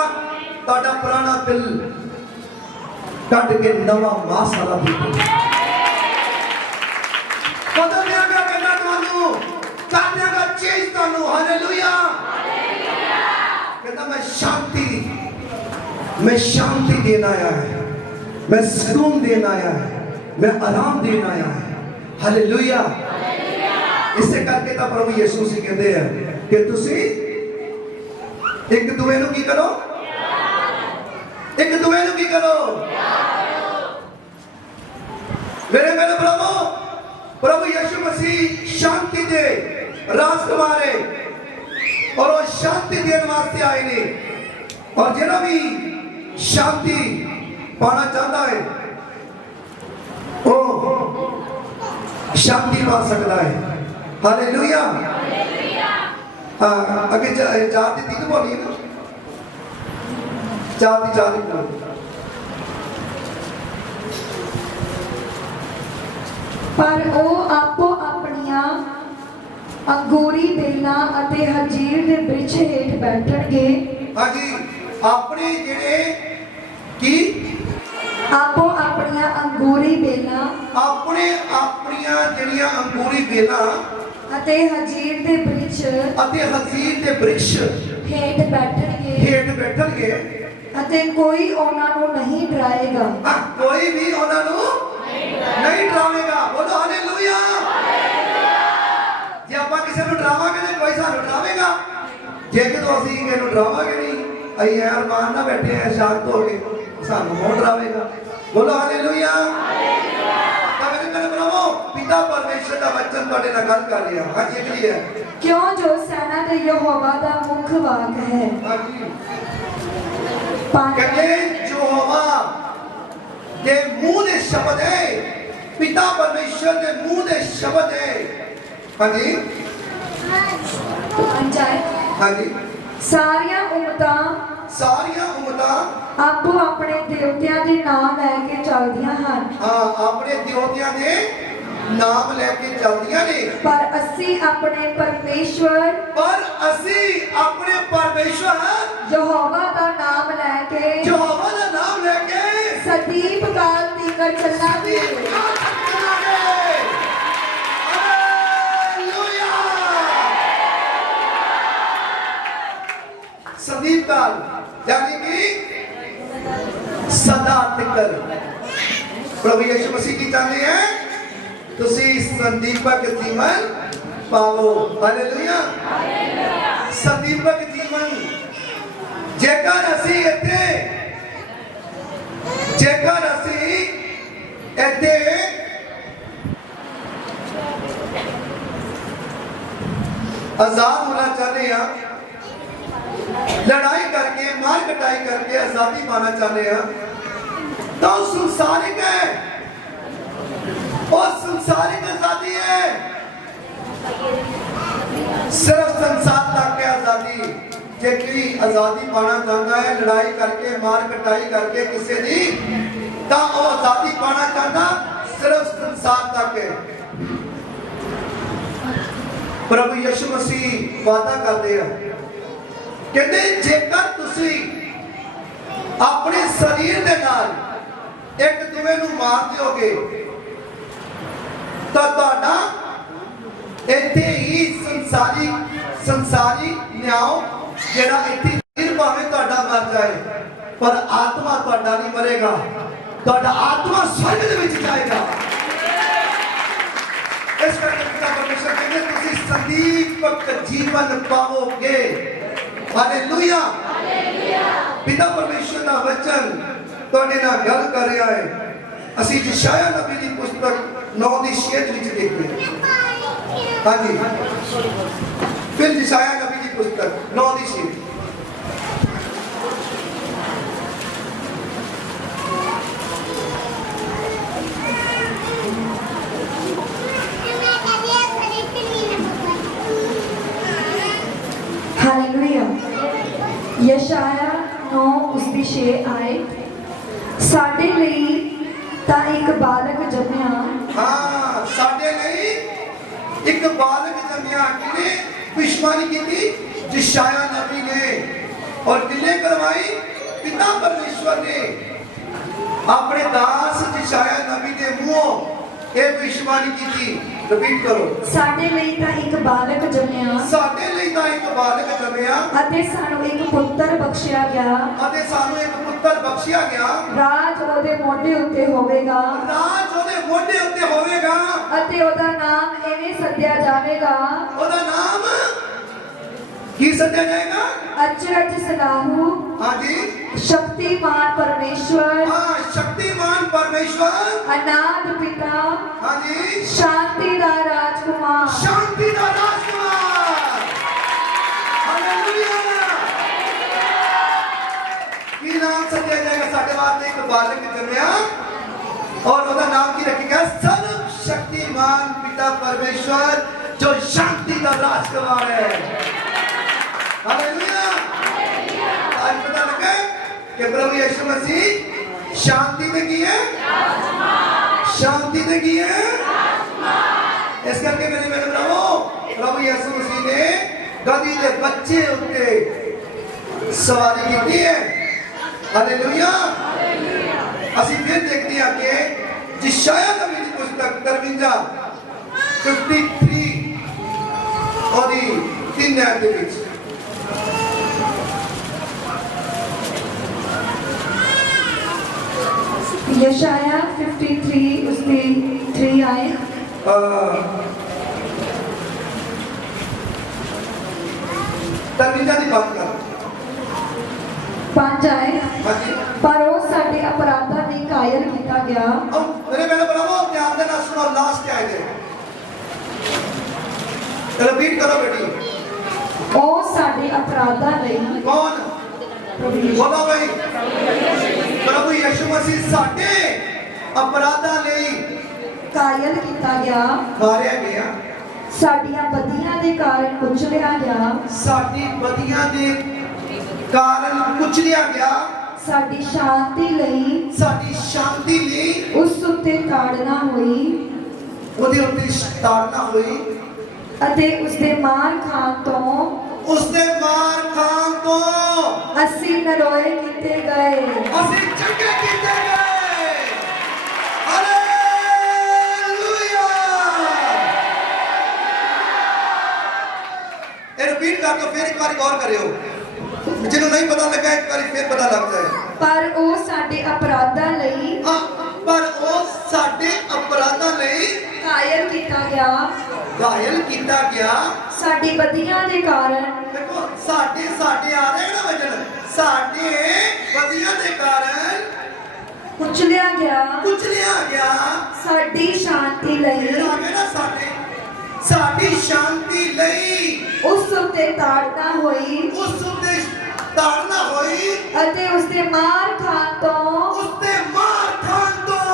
ਤੁਹਾਡਾ ਪੁਰਾਣਾ ਦਿਲ ਕੱਢ ਕੇ ਨਵਾਂ ਮਾਸਾਲਾ ਬੀਤੂ ਬਦਲ ਦਿਆਂਗਾ ਕਹਿੰਦਾ ਤੁਹਾਨੂੰ ਕਰ ਦਿਆਂਗਾ ਚੇਂਜ ਤੁਹਾਨੂੰ ਹਾਲੇਲੂਇਆ कहता मैं शांति देना आया है, मैं सुकून देना आया है, मैं आराम देना आया है हालेलुया इसे करके तो प्रभु यीशु मसीह कहते हैं कि तुसी एक दूसरे को की करो एक दूसरे को की करो मेरे मेरे प्रभु यीशु मसीह शांति दे राजकुमार है और वो शांति देने वास्ते आए ने और जिन्हें भी शांति पाना चाहता है वो शांति पा सकता है हालेलुया अगे 4 की 3 बोलिए ना 4 की 4 बोलिए पर वो आपो अपनिया अंगूरी बेला अते हजीर दे वृक्ष हेठ बैठणगे हाँ जी अपने जेड़े की आपो अपनिया अंगूरी बेला अपने अपनिया जेड़ियां अंगूरी बेला अते हजीर दे वृक्ष हेठ बैठणगे अते कोई उन्हां नूं नहीं डराएगा कोई भी उन्हां नूं नहीं डरावेगा बोलो हालेलुया जे ਆਪਾਂ ਕਿਸੇ ਨੂੰ ਡਰਾਵਾਂਗੇ ਤੇ ਕੋਈ ਸਾਨੂੰ ਡਰਾਵੇਗਾ ਜੇ ਕਿਦੋਂ ਅਸੀਂ ਕਿਸੇ ਨੂੰ ਡਰਾਵਾਂਗੇ ਨਹੀਂ ਅਸੀਂ ਯਾਰ ਮਾਨ ਨਾ ਬੈਠੇ ਆ ਸ਼ਾਂਤ ਹੋ ਕੇ ਸਾਨੂੰ ਕੌਣ ਡਰਾਵੇਗਾ ਬੋਲੋ ਹਾਲੇਲੂਇਆ ਹਾਲੇਲੂਇਆ ਤਾਂ ਮੇਰੇ ਭਰਾਵੋ ਪਿਤਾ ਪਰਮੇਸ਼ਰ ਦਾ ਵਚਨ ਤੁਹਾਡੇ ਨਾਲ ਗੱਲ ਕਰ ਰਿਹਾ ਹਾਂ ਜੀ ਕੀ ਹੈ ਕਿਉਂ ਜੋ ਸੈਨਾ ਦੇ ਯਹੋਵਾ ਦਾ ਮੁੱਖ ਵਾਕ ਹੈ ਹਾਂਜੀ ਕਹਿੰਦੇ ਯਹੋਵਾ ਦੇ ਮੂੰਹ ਦੇ ਸ਼ਬਦ ਹੈ ਪਿਤਾ ਪਰਮੇਸ਼ਰ ਦੇ ਮੂੰਹ ਦੇ ਸ਼ਬਦ ਹੈ हाँ जी हाँ जी सारिया उम्मतां आपो अपने देवतियां दे नाम लैके चलदियां हन हाँ अपने देवतियां दे नाम लैके चलदियां ने पर असी अपने परमेश्वर यहोवा दा नाम लैके सदीप काल तीकर चलांगे सदीप काल यानी कि सदा तिकर प्रभु यीशु मसीह की चाहते हैं तुसी संदीपक जीवन पाओ हालेलुया संदीपक जीवन जेकर असी इत्थे आजाद होना चाहते हैं लड़ाई करके मार कटाई करके आजादी पाना चाहते हैं तो संसारिक है और संसारिक आजादी है सिर्फ संसार तक के आजादी जे कोई आजादी पाना चाहता है लड़ाई करके मार कटाई करके किसी दी तो वो आजादी पाना चाहता सिर्फ संसार तक है प्रभु यीशु मसीह वादा करते हैं कहते जेकर तुसी अपने शरीर के नाल एक दूसरे को मार दोगे तो तुहाडा इत्थे ही संसारी न्याय जेड़ा इत्थे फिर भावे तुहाडा मर जाए पर आत्मा तुहाडा नहीं मरेगा तुहाडा आत्मा स्वर्ग दे विच जाएगा इस करके पिता परमेश्वर कहते तुसी सदीपक जीवन पाओगे हालेलुया पिता परमेश्वर का वचन तुहाडे नाल गल कर रहा है असी यशायाह नबी की पुस्तक 9:6 विच देखते हैं हाँ जी फिर यशायाह नबी की पुस्तक 9:6 हालेलुया यशायाह 9 उसदी 6 आए साडे लई ता एक बालक जम्मिया हाँ साडे लई एक बालक जम्मिया किने विश्वानी की थी यशायाह नबी ने और किने करवाई पिता परमेश्वर ने अपने दास यशायाह नबी के मुंहों ये भविष्यवाणी की थी। रिपीट करो। ਸਾਡੇ ਲਈ ਤਾਂ ਇੱਕ ਬਾਲਕ ਜੰਮਿਆ ਸਾਡੇ ਲਈ ਤਾਂ ਇੱਕ ਬਾਲਕ ਜੰਮਿਆ ਅਤੇ ਸਾਨੂੰ ਇੱਕ ਪੁੱਤਰ ਬਖਸ਼ਿਆ ਗਿਆ ਅਤੇ ਸਾਨੂੰ ਇੱਕ ਪੁੱਤਰ ਬਖਸ਼ਿਆ ਗਿਆ। ਰਾਜ ਉਹਦੇ ਮੋਢੇ ਉੱਤੇ ਹੋਵੇਗਾ ਰਾਜ ਉਹਦੇ ਮੋਢੇ ਉੱਤੇ ਹੋਵੇਗਾ ਅਤੇ ਉਹਦਾ ਨਾਮ ਐਵੇਂ ਸੱਦਿਆ ਜਾਵੇਗਾ ਉਹਦਾ ਨਾਮ ਕੀ ਸੱਦਿਆ ਜਾਏਗਾ? ਅਚਰਜ ਸਲਾਹੂ ਹਾਂਜੀ ਸ਼ਕਤੀਮਾਨ ਪਰਮੇਸ਼ਵਰ ਹਾਂ ਸ਼ਕਤੀਮਾਨ ਪਰਮੇਸ਼ਵਰ ਅਨਾਦ ਪਿਤਾ ਹਾਂਜੀ ਸ਼ਾਂਤੀ ਦਾ ਰਾਜਕੁਮਾਰ ਸ਼ਾਂਤੀ ਦਾ ਰਾਜਕੁਮਾਰ। ਹਾਲੇਲੂਇਆ। ਕੀ ਨਾਮ ਸੱਦਿਆ ਜਾਏਗਾ? ਸਾਡੇ ਵਾਸਤੇ ਇੱਕ ਬਾਲਕ ਜੰਮਿਆ ਔਰ ਉਹਦਾ ਨਾਮ ਕੀ ਰੱਖਿਆ? ਸਰਵ ਸ਼ਕਤੀਮਾਨ ਪਿਤਾ ਪਰਮੇਸ਼ਵਰ ਜੋ ਸ਼ਾਂਤੀ ਦਾ ਰਾਜਕੁਮਾਰ ਹੈ। हालेलुया। आज पता लगा कि प्रभु यीशु मसीह शांति देगी है, शांति देगी है। इस करके मेरे प्रभु यीशु मसीह ने गधी के बच्चे उत्ते सवारी की है। हालेलुया। ਅਸੀਂ ਫਿਰ ਦੇਖਦੇ ਹਾਂ ਕਿ ਯशायाह नबी ਦੀ ਪੁਸਤਕ 53 ਉਹਦੀ 3 ਅध्याय ਦੇ ਵਿੱਚ यशाया 53 उसकी 3 आए ਤਰਮੀਜ਼ਾਂ ਦੀ ਬਾਤ ਕਰ 5 आए ਹਾਂਜੀ ਪਰ ਉਹ ਸਾਡੇ ਅਪਰਾਧਾਂ ਲਈ ਕਾਇਲ ਕੀਤਾ ਗਿਆ मेरे प्रभु ध्यान देना सुनो लास्ट आए थे रिपीट करो बेटी ਉਹ ਸਾਡੇ ਅਪਰਾਧਾਂ ਲਈ कौन बोलो भाई प्रभु यीशु मसीह साडे अपराधां लई ਕਾਇਲ ਕੀਤਾ ਗਿਆ मारिया गया ਸਾਡੀਆਂ ਬਦੀਆਂ ਦੇ ਕਾਰਨ ਕੁਚਲਿਆ ਗਿਆ साडी बदियां दे कारण कुचलिया गया ਸਾਡੀ ਸ਼ਾਂਤੀ ਲਈ साडी शांति लई ਉਸ ਉੱਤੇ ਤਾੜਨਾ ਹੋਈ ਉਹਦੇ ਉੱਤੇ ਤਾੜਨਾ ਹੋਈ ਅਤੇ ਉਸ ਦੇ ਮਾਰ ਖਾਣ ਤੋਂ ਉਸਦੇ ਮਾਰ ਖਾਣ ਤੋਂ ਅਸੀਂ ਨਰੋਏ ਕੀਤੇ ਗਏ ਅਸੀਂ ਚੰਗੇ ਕੀਤੇ ਗਏ। ਹਾਲੇਲੂਇਆ। ਇਹ ਰਿਪੀਟ ਕਰ ਕੇ ਫਿਰ ਇੱਕ ਵਾਰੀ ਗੌਰ ਕਰਿਓ ਜਿਹਨੂੰ ਨਹੀਂ ਪਤਾ ਲੱਗਾ ਇੱਕ ਵਾਰੀ ਫਿਰ ਪਤਾ ਲੱਗ ਜਾਏ। ਪਰ ਉਹ ਸਾਡੇ ਅਪਰਾਧਾਂ ਲਈ ਪਰ ਉਹ ਸਾਡੇ ਅਪਰਾਧਾਂ ਲਈ ਕਾਇਲ ਕੀਤਾ ਗਿਆ ਘਾਇਲ ਕੀਤਾ ਗਿਆ। ਸਾਡੀ ਬਦੀਆਂ ਦੇ ਕਾਰਨ ਦੇਖੋ ਸਾਡੇ ਆ ਰਿਹਾ ਨਾ ਵਚਨ ਸਾਡੇ ਬਦੀਆਂ ਦੇ ਕਾਰਨ ਕੁਚਲਿਆ ਗਿਆ ਕੁਚਲਿਆ ਗਿਆ। ਸਾਡੀ ਸ਼ਾਂਤੀ ਲਈ ਜਿਹੜਾ ਹੈ ਨਾ ਸਾਡੀ ਸ਼ਾਂਤੀ ਲਈ ਉਸ ਉੱਤੇ ਤਾੜਨਾ ਹੋਈ ਉਸ ਉੱਤੇ ਤਾੜਨਾ ਹੋਈ ਅਤੇ ਉਸ ਦੇ ਮਾਰ ਖਾਣ ਤੋਂ ਉਸਤੇ ਮਾਰ ਖਾਣ ਤੋਂ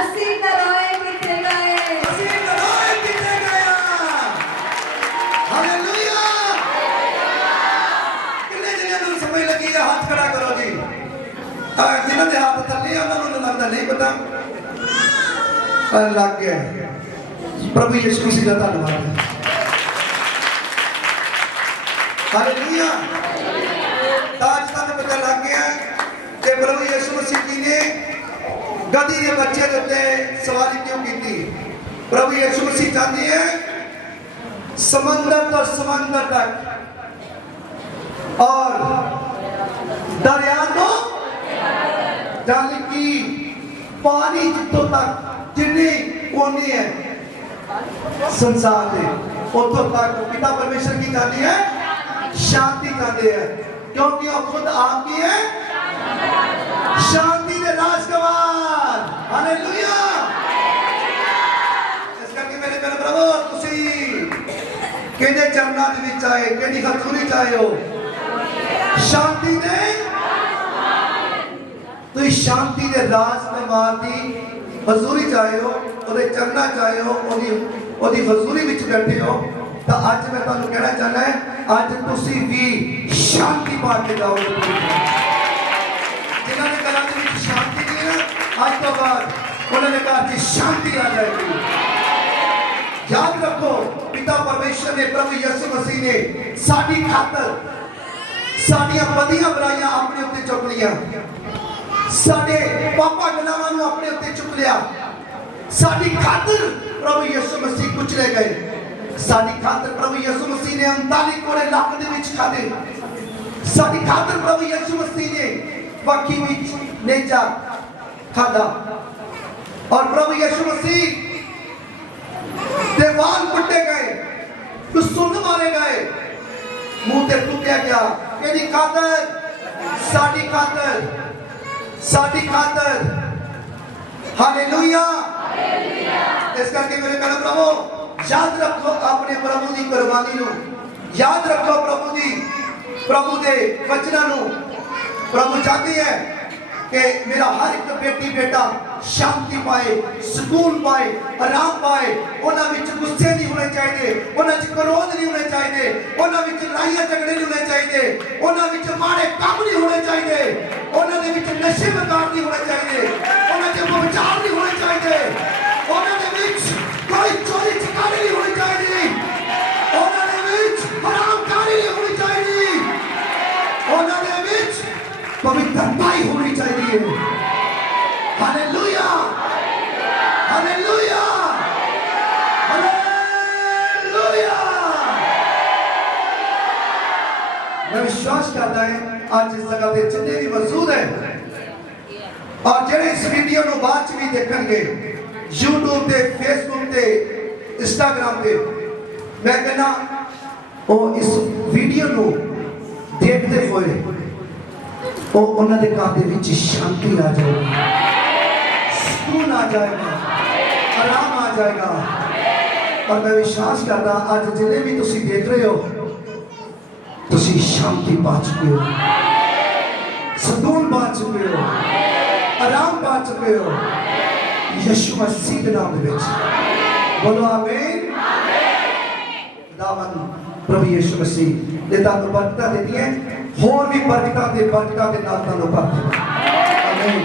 ਅਸੀਂ ਨਰੋਏ ਕੀਤੇ ਗਏ ਅਸੀਂ ਨਰੋਏ ਕੀਤੇ ਗਏ। ਹਾਲੇਲੂਇਆ। ਕਿੰਨੇ ਜਣਿਆਂ ਨੂੰ ਸਮਝ ਲੱਗੀ ਹੈ? ਹੱਥ ਖੜਾ ਕਰੋ ਜੀ। ਜਿਹਨਾਂ ਦੇ ਹੱਥ ਥੱਲੇ ਆ ਉਹਨਾਂ ਨੂੰ ਲੱਗਦਾ ਨਹੀਂ ਪਤਾ ਲੱਗ ਗਿਆ। ਪ੍ਰਭੂ ਯਿਸੂ ਮਸੀਹ ਦਾ ਧੰਨਵਾਦ। ਹਾਲੇਲੂਇਆ। आज तक पता लग गया कि प्रभु यीशु मसीह जी ने गधी के बच्चे के उत्ते सवारी क्यों की थी। प्रभु यीशु मसीह चाहते हैं समंदर तो समंदर तक और दरिया तो यानी कि पानी जितों तक जितनी कोनी है संसार में उतों तक पिता परमेश्वर की चाहती है शांति चाहते हैं क्योंकि वो खुद आपकी है शांति के राजकुमार। हालेलुया। इस करके मेरे प्यारे प्रभु तुसी किहदे चरनां दे विच आए किहदी हथूरी चाहे हो शांति दे तुसी शांति दे राजकुमार दी हजूरी चाहे हो ਉਹਦੇ ਚਰਨਾਂ ਚਾਹੇ ਹੋ ਉਹਦੀ ਹਜ਼ੂਰੀ ਵਿੱਚ ਬੈਠੇ ਹੋ ਤਾਂ ਅੱਜ ਮੈਂ ਤੁਹਾਨੂੰ ਕਹਿਣਾ ਚਾਹਨਾ ਹੈ ਅੱਜ ਤੁਸੀਂ ਵੀ ਸ਼ਾਂਤੀ ਪਾ ਕੇ ਜਾਓਗੇ। ਜਿਨ੍ਹਾਂ ਦੇ ਘਰਾਂ ਦੇ ਵਿੱਚ ਸ਼ਾਂਤੀ ਨਹੀਂ ਹੈ ਅੱਜ ਤੋਂ ਬਾਅਦ ਉਹਨਾਂ ਦੇ ਘਰ 'ਚ ਸ਼ਾਂਤੀ ਆ ਜਾਏਗੀ। याद रखो पिता परमेश्वर ने प्रभु यीशु मसीह ने साडी खातर ਸਾਡੀਆਂ ਵਧੀਆਂ ਬੁਰਾਈਆਂ ਆਪਣੇ ਉੱਤੇ ਚੁੱਕ ਲਈਆਂ, ਸਾਡੇ ਪਾਪਾ ਗੁਨਾਹਾਂ ਨੂੰ ਆਪਣੇ ਉੱਤੇ ਚੁੱਕ ਲਿਆ। ਸਾਡੀ ਖਾਤਰ ਪ੍ਰਭੂ ਯਿਸੂ ਮਸੀਹ ਕੁਚਲੇ ਗਏ। ਸਾਡੀ ਖਾਤਰ ਪ੍ਰਭੂ ਯਿਸੂ ਮਸੀਹ ਨੇ 39 ਕੋੜੇ ਲੱਕ ਦੇ ਵਿੱਚ ਖਾਦੇ। ਸਾਡੀ ਖਾਤਰ ਪ੍ਰਭੂ ਯਿਸੂ ਮਸੀਹ ਨੇ ਵੱਖੀ ਵਿੱਚ ਨੇਜਾ ਖਾਦਾ। और प्रभु यीशु मसीह देवाल पुट्टे गए, सुन मारे गए, मुंह ते टूटिया गया। केदी खातर? साडी खातर, साडी खातर। हालेलुया। इस करके मेरे प्यारे प्रभु याद रखो अपने प्रभु की कुर्बानी नु, याद रखो प्रभु दे वचना नु। प्रभु चाहते हैं कि मेरा हर एक बेटी बेटा शांति पाए, सुकून पाए, आराम पाए। उन्हां विच गुस्से नहीं होने चाहिए, उन्हां विच क्रोध नहीं होने चाहिए, उन्हां विच लड़ाइयां झगड़े नहीं होने चाहिए, उन्हां विच माड़े काम नहीं होने चाहिए, उन्हां दे विच नशे बेकार नहीं होने चाहिए, उन्हां दे व्यभिचार नहीं होने चाहिए, उन्हां दे विच कोई चोरी चकारी नहीं होनी चाहिए, उन्हां दे विच हरामकारी नहीं होनी चाहिए, उन्हां दे विच पवित्रता ही होनी चाहिए। Hallelujah, hallelujah, hallelujah. मैं विश्वास करता है आज इस जगह पे जितने भी मौजूद है और जेड़े इस वीडियो को बाद भी देखेंगे यूट्यूब पे, फेसबुक पे, इंस्टाग्राम पे, मैं कहना वो इस वीडियो को देखते हुए वो उन्होंने घर के शांति आ जाएगी, सुकून आ जाएगा, आराम आ जाएगा। और मैं विश्वास करता आज जिन्हें भी तुसी देख रहे हो तुसी शांति पा चुके हो, सुकून पा चुके हो, आराम पा चुके हो यीशु मसीह के नाम में। बोलो आमीन। खुदावन प्रभु यीशु मसीह ने ताकू बरकत देती है, होर भी बरकत दे नाल तानू भर दे। आमीन।